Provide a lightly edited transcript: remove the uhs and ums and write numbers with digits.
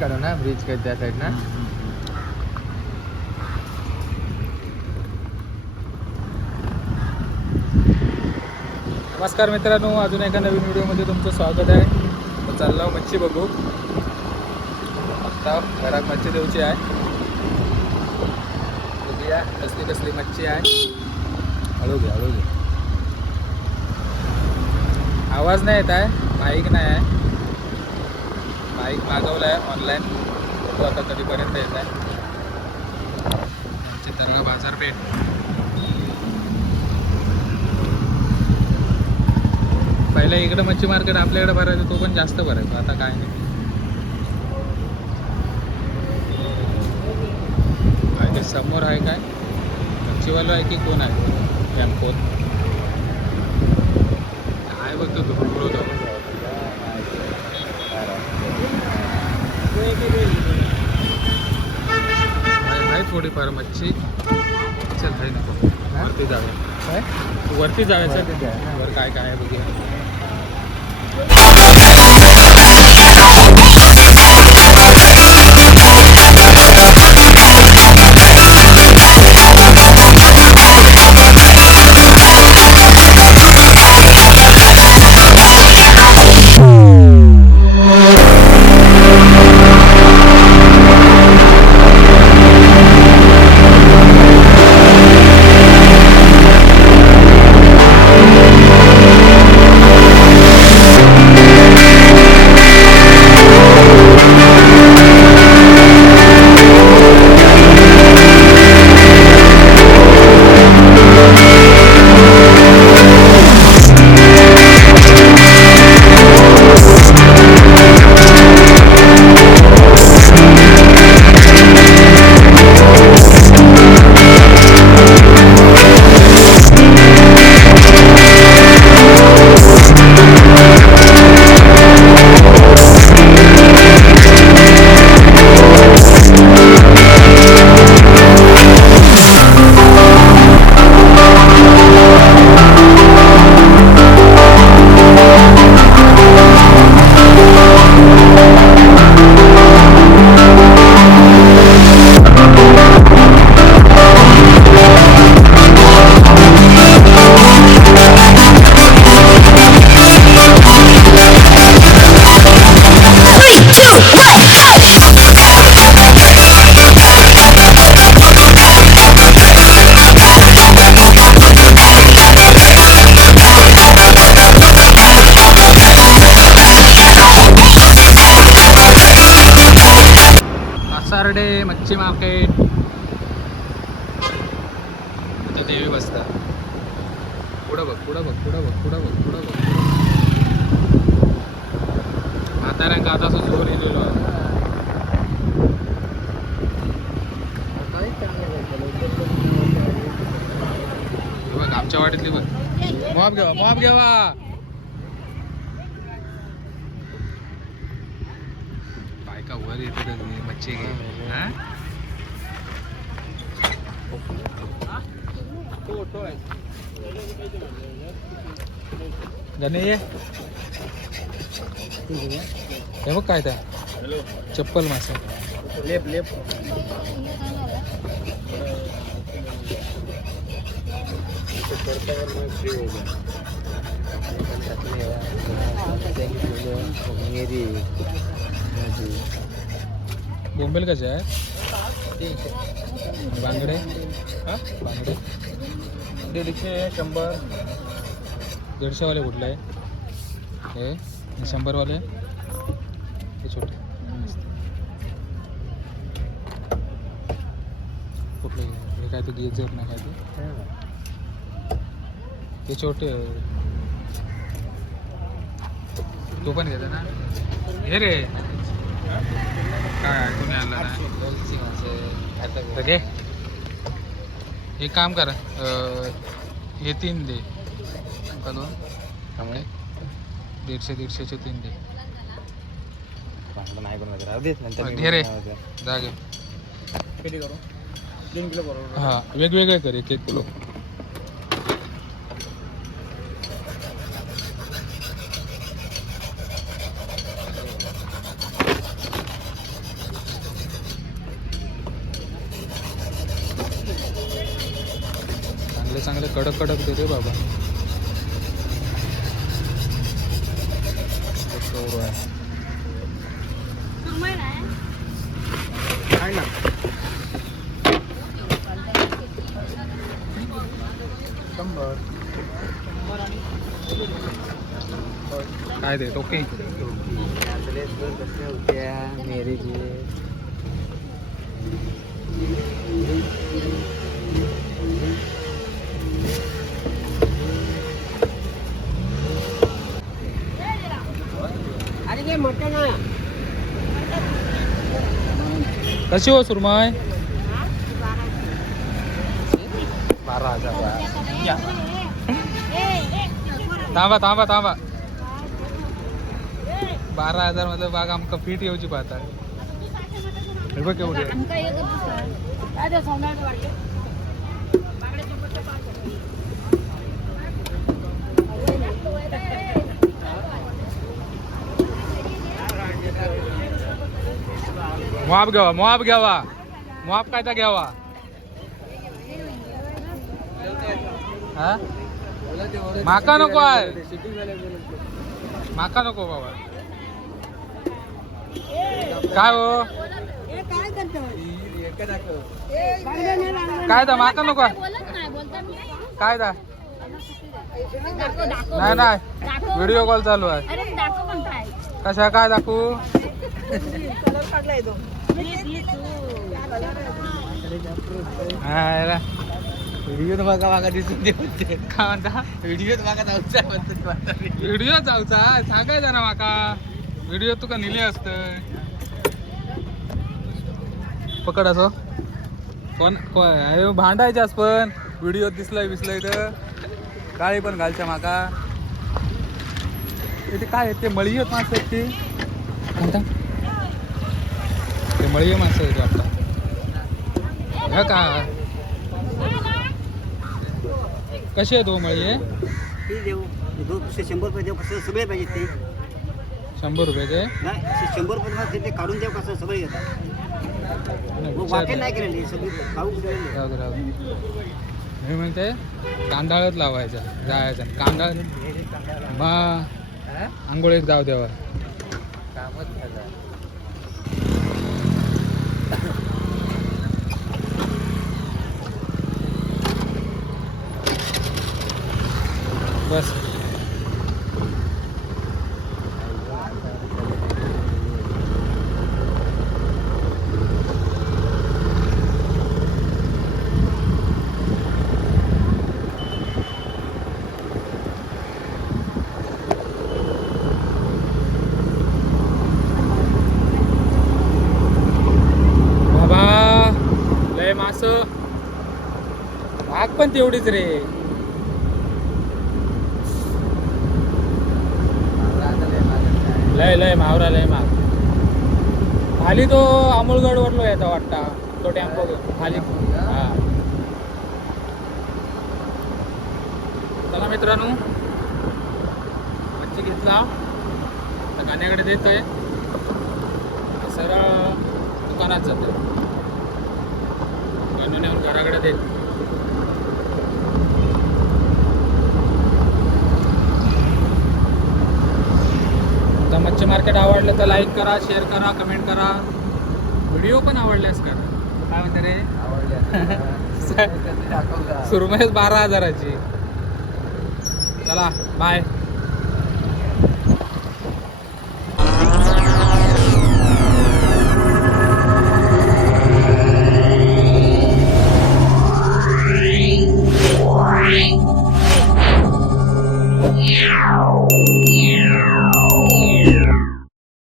काढू ना ब्रिज काय त्या साईड ना. नमस्कार मित्रांनो, अजून एका नवीन व्हिडिओमध्ये तुमचं स्वागत आहे. तर चाललो मच्छी बघू. आता घरात मच्छी देऊची आहे. बघूया कसली कसली मच्छी आहे. हळू घे हळू घे. आवाज नाही येत आहे, माईक नाही आहे. माईक मागवला आहे ऑनलाईन. बघू आता कधीपर्यंत येत आहे. आमची तरळा बाजारपेठ. पहिला इकडं मच्छी मार्केट आपल्याकडे भरायचं, तो पण जास्त भरायचो. आता काय नाही. ते समोर आहे काय मच्छीवाला आहे की कोण आहे टेम्पोत काय बघतो तो आहे थोडीफार मच्छी. चल आहे ना, वरती जाऊया. काय वरती जायचं वर काय काय आहे बघूया. सारडे मच्छी मार्केट. इथे देवी बसतात. पुढं बघ पुढं बघ पुढं बघ पुढं बघ पुढं बघ. म्हाताऱ्यांका आता असं जोर येलेलो आहे. बघ आमच्या वाटेतली बघ. मॉप घेवा मॉप घेवा. बायका वर येते मच्छी घे. गणे ये हे बघ काय त्या चप्पल मासा. लेप लेप बोंबेल कसे आहे. बांगडे बांगडे 150 100. 150 वाले कुठले आहे हे 100 वाले हे छोटे कुठले हे काय ते गेजर ना काय ते छोटे. तो पण घेता ना हे रे. काय कोणी आणलं ना घे. एक काम करा हे 3 दे. त्यामुळे 150-150चे 3 दे. घे रे जा घे. हां वेगवेगळे कर 1-1 किलो. चांगले कडक कडक दे रे बाबा. आहे ना. काय दे ओके. मेरे अरे ये मटन आहे. कशी हो सुरमय? 12,000. थांबा थांबा थांबा. 12,000 मध्ये बाग आमका फीट येऊची पाहता. हे बघ केवढे. मुआब घ्यावा मुआब घ्यावा. मुआब काय तर घ्यावा. हा माका नको आहे. माका नको बाबा. काय हो काय दा माका नको आहे. काय दा नाही नाही व्हिडिओ कॉल चालू आहे. कशा काय दाखवू. व्हिडिओ बघा बघा दिसून दे. काय म्हणता. व्हिडिओ बघा जाऊचा व्हिडिओ जाऊचा सांगायचा ना माका. व्हिडिओ तुका नेले असत. पकड असो कोण भांडायच्यास पण व्हिडिओ दिसलंय बिसलंय तर काळी पण घालच्या माका. ते काय ते मळीय माणसं आहेत ते. म्हणता ते मळीय माणसं आहेत वाटतं. ह्या का कशी आहे तो मळी. देऊ 100 रुपये देऊ. कसं सगळे पाहिजे ते 100 रुपये ते नाही. 100 रुपये ते काढून देऊ. कसं सगळे येतात. वाटे नाही केलेली सगळी काढून मी म्हणते कांदाळच लावायचा जायचा. कांदाळ मग आंघोळीत जाऊ द्यावा. कामच झालं. बस बाबा लय मास. आग पण तेवढीच रे. लय लय मावरा लय माग. खाली तो अमोलगड वरलो याचा वाटता तो टेम्पो खाली. हा चला मित्रांनो मच्छी घेतला आता गाण्याकडे देत आहे. सरळ दुकानात जातो. नेऊन घराकडे देत. तर मच्छी मार्केट आवडलं तर लाईक करा, शेअर करा, कमेंट करा. व्हिडिओ पण आवडल्यास करा. काय म्हणते रे. सुरमईच 12,000ची. चला बाय.